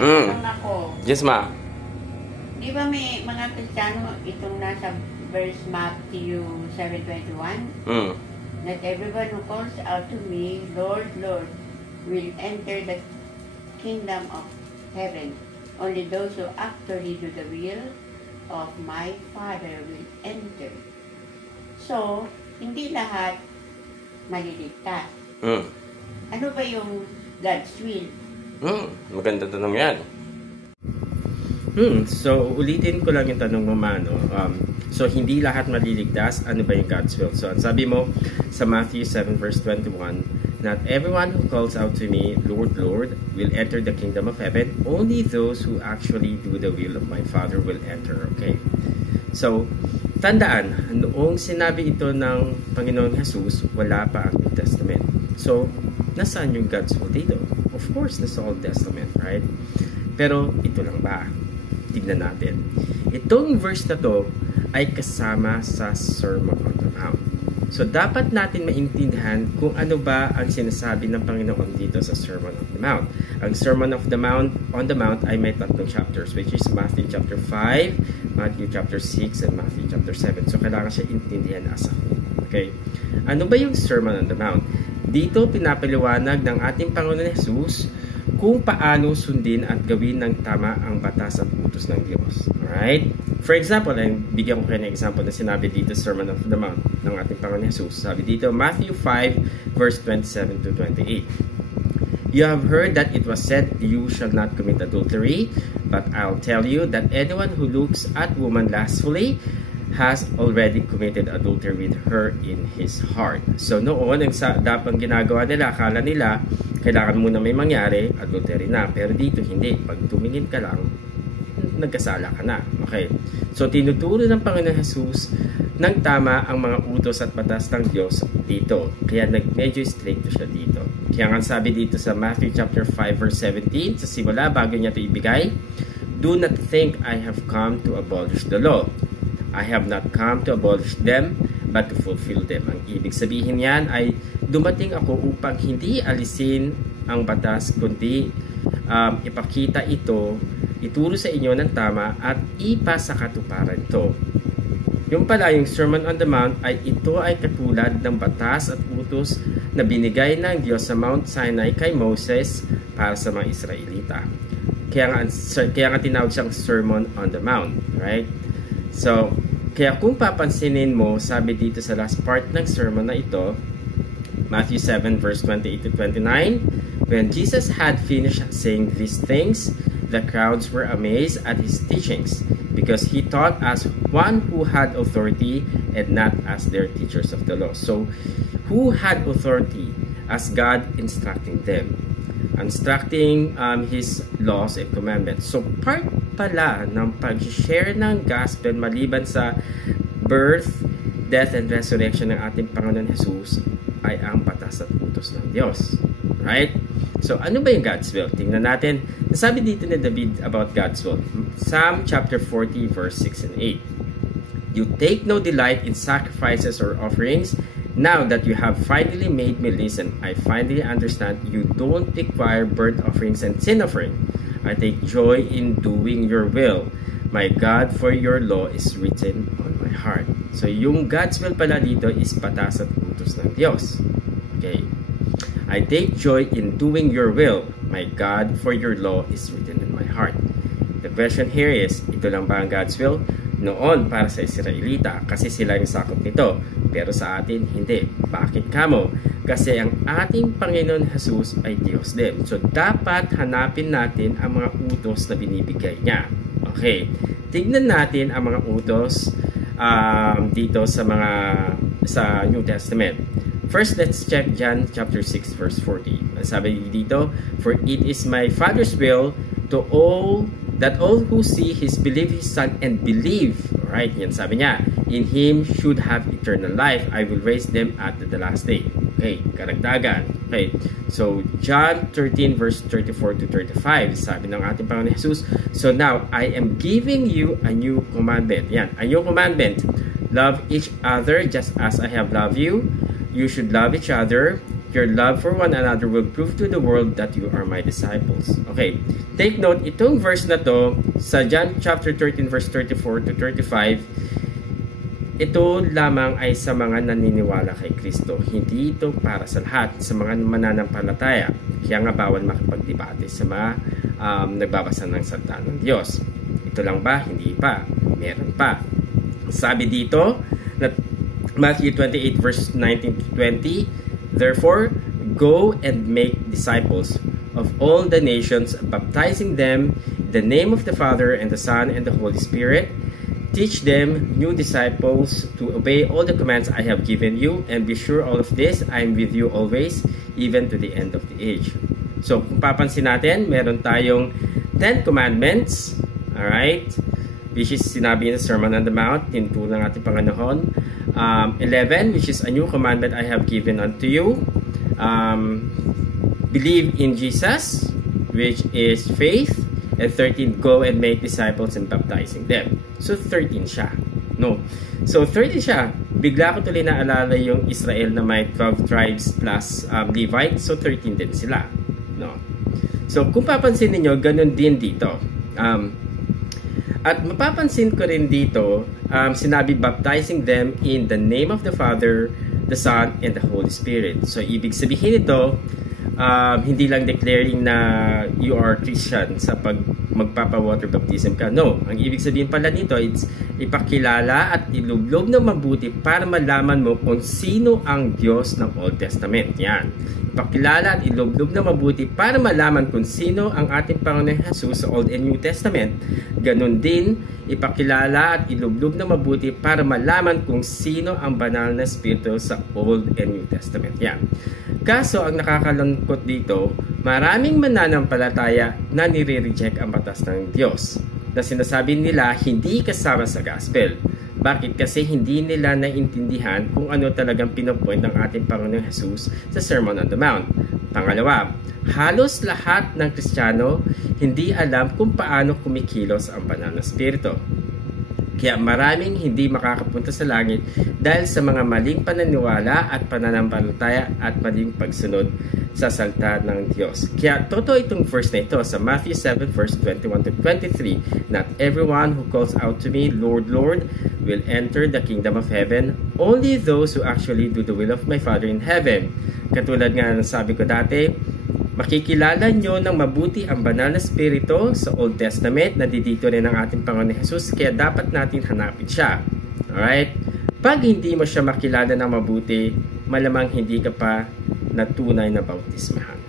may tanong ako. Yes, ma. Di ba may mga Kristiyano itong nasa verse Matthew 7:21? That everyone who calls out to me, Lord, Lord, will enter the kingdom of heaven. Only those who actually do the will of my Father will enter. So, hindi lahat maliligtas. Ano ba yung God's will? Maganda tanong yan. So, ulitin ko lang yung tanong mo, Mano. So, hindi lahat maliligtas. Ano ba yung God's will? So, ang sabi mo sa Matthew 7 verse 21, not everyone who calls out to me, Lord, Lord, will enter the kingdom of heaven. Only those who actually do the will of my Father will enter. Okay? So, tandaan, noong sinabi ito ng Panginoong Jesus, wala pa ang New Testament. So, nasaan yung God's will dito? Of course, nasa Old Testament, right? Pero, ito lang ba? Tignan natin. Itong verse na to ay kasama sa Sermon on the Mount. So, dapat natin maintindihan kung ano ba ang sinasabi ng Panginoon dito sa Sermon on the Mount. Ang Sermon on the Mount ay may tatlong chapters, which is Matthew chapter 5, Matthew chapter 6, and Matthew chapter 7. So, kailangan siya intindihan as a whole. Okay? Ano ba yung Sermon on the Mount? Dito, pinapaliwanag ng ating Panginoon Jesus kung paano sundin at gawin ng tama ang batas at utos ng Diyos. Alright? For example, bigyan ko kayo ng example na sinabi dito sa Sermon on the Mount ng ating Panginoon Jesus. Sabi dito, Matthew 5, verse 27 to 28. You have heard that it was said, you shall not commit adultery, but I'll tell you that anyone who looks at woman lustfully has already committed adultery with her in his heart. So noon, dapat ginagawa nila, akala nila, kailangan muna may mangyari, adultery na. Pero dito, hindi. Pag tumingin ka lang, nagkasala ka na. Okay? So, tinuturo ng Panginoon Jesus ng tama ang mga utos at batas ng Diyos dito. Kaya medyo stricto siya dito. Kaya nga sabi dito sa Matthew chapter 5 verse 17, sa simula, bago niya ito ibigay, do not think I have come to abolish the law. I have not come to abolish them, but to fulfill them. Ang ibig sabihin yan ay dumating ako upang hindi alisin ang batas, kundi ipakita ito, ituro sa inyo ng tama at ipasa katuparan ito. Yung pala, yung Sermon on the Mount ay ito ay katulad ng batas at utos na binigay ng Diyos sa Mount Sinai kay Moses para sa mga Israelita. Kaya nga tinawag siyang Sermon on the Mount, right? So, kaya kung papansinin mo, sabi dito sa last part ng sermon na ito, Matthew 7 verse 28 to 29, when Jesus had finished saying these things, the crowds were amazed at his teachings, because he taught as one who had authority and not as their teachers of the law. So, who had authority? As God instructing them, instructing his laws and commandments. So, part pala ng pag-share ng gospel maliban sa birth, death, and resurrection ng ating Panginoon Jesus ay ang batas at utos ng Diyos. Right? So, ano ba yung God's will? Tingnan natin. Nasabi dito ni David about God's will. Psalm chapter 40 verse 6 and 8. You take no delight in sacrifices or offerings. Now that you have finally made me listen, I finally understand you don't require burnt offerings and sin offering. I take joy in doing your will. My God, for your law is written on my heart. So, yung God's will pala dito is batas at utos ng Diyos. Okay. I take joy in doing your will. My God, for your law is written in my heart. The question here is, ito lang ba ang God's will? Noon para sa Israelita, kasi sila yung sakop nito. Pero sa atin, hindi. Bakit kamo? Kasi ang ating Panginoon Jesus ay Diyos din. So, dapat hanapin natin ang mga utos na binibigay niya. Okay. Tignan natin ang mga utos dito sa New Testament. First, let's check John chapter 6 verse 40. Ang sabi dito, for it is my Father's will to all who see believe his Son and believe. Right? Yan sabi niya. In him should have eternal life. I will raise them at the last day. Okay, karagdagan. Okay, so John 13 verse 34 to 35, sabi ng ating Panginoon Jesus, so now I am giving you a new commandment. Yan, a new commandment. Love each other just as I have loved you. You should love each other. Your love for one another will prove to the world that you are my disciples. Okay, take note, itong verse na to, sa John chapter 13 verse 34 to 35, ito lamang ay sa mga naniniwala kay Kristo. Hindi ito para sa lahat, sa mga mananampalataya. Kaya nga bawal makipagdebate sa mga nagbabasa ng salita ng Diyos. Ito lang ba? Hindi pa. Meron pa. Sabi dito, na Matthew 28 verse 19 to 20, therefore, go and make disciples of all the nations, baptizing them in the name of the Father and the Son and the Holy Spirit. Teach them, new disciples, to obey all the commands I have given you, and be sure all of this, I am with you always, even to the end of the age. So, kung papansin natin, meron tayong 10 commandments, alright, which is sinabi in the Sermon on the Mount, tinuturo ng ating Panginoon. 11, which is a new commandment I have given unto you. Believe in Jesus, which is faith. And 13, go and make disciples and baptizing them. So 13 siya. No. So 13 siya. Bigla ko tuloy naalala yung Israel na may 12 tribes plus Levites. So 13 din sila. No. So kung papansin niyo, ganun din dito. At mapapansin ko rin dito, sinabi baptizing them in the name of the Father, the Son, and the Holy Spirit. So ibig sabihin ito, hindi lang declaring na you are Christian sa pag magpapa-water baptism ka. No, ang ibig sabihin pala nito, it's ipakilala at ilublob ng mabuti para malaman mo kung sino ang Diyos ng Old Testament. Yan. Ipakilala at ilublob ng mabuti para malaman kung sino ang ating Panginoon Jesus sa Old and New Testament. Ganon din, ipakilala at ilublob ng mabuti para malaman kung sino ang banal na Espiritu sa Old and New Testament. Yan. Kaso, ang nakakalungkot dito, maraming mananampalataya na nire-reject ang batas ng Diyos na sinasabi nila hindi kasama sa gospel. Bakit? Kasi hindi nila naintindihan kung ano talagang pinopoint ng ating Panginoong Jesus sa Sermon on the Mount. Pangalawa, halos lahat ng Kristiyano hindi alam kung paano kumikilos ang banal na Espiritu. Kaya maraming hindi makakapunta sa langit dahil sa mga maling pananiwala at pananampalataya at maling pagsunod sa salita ng Diyos. Kaya totoo itong verse na ito sa Matthew 7 verse 21 to 23. Not everyone who calls out to me, Lord, Lord, will enter the kingdom of heaven. Only those who actually do the will of my Father in heaven. Katulad nga ng sabi ko dati, makikilala nyo ng mabuti ang banal na Espiritu sa Old Testament na dito rin ang ating Panginoon Jesus, kaya dapat natin hanapin siya. Alright? Pag hindi mo siya makilala ng mabuti, malamang hindi ka pa na tunay na bautismahan.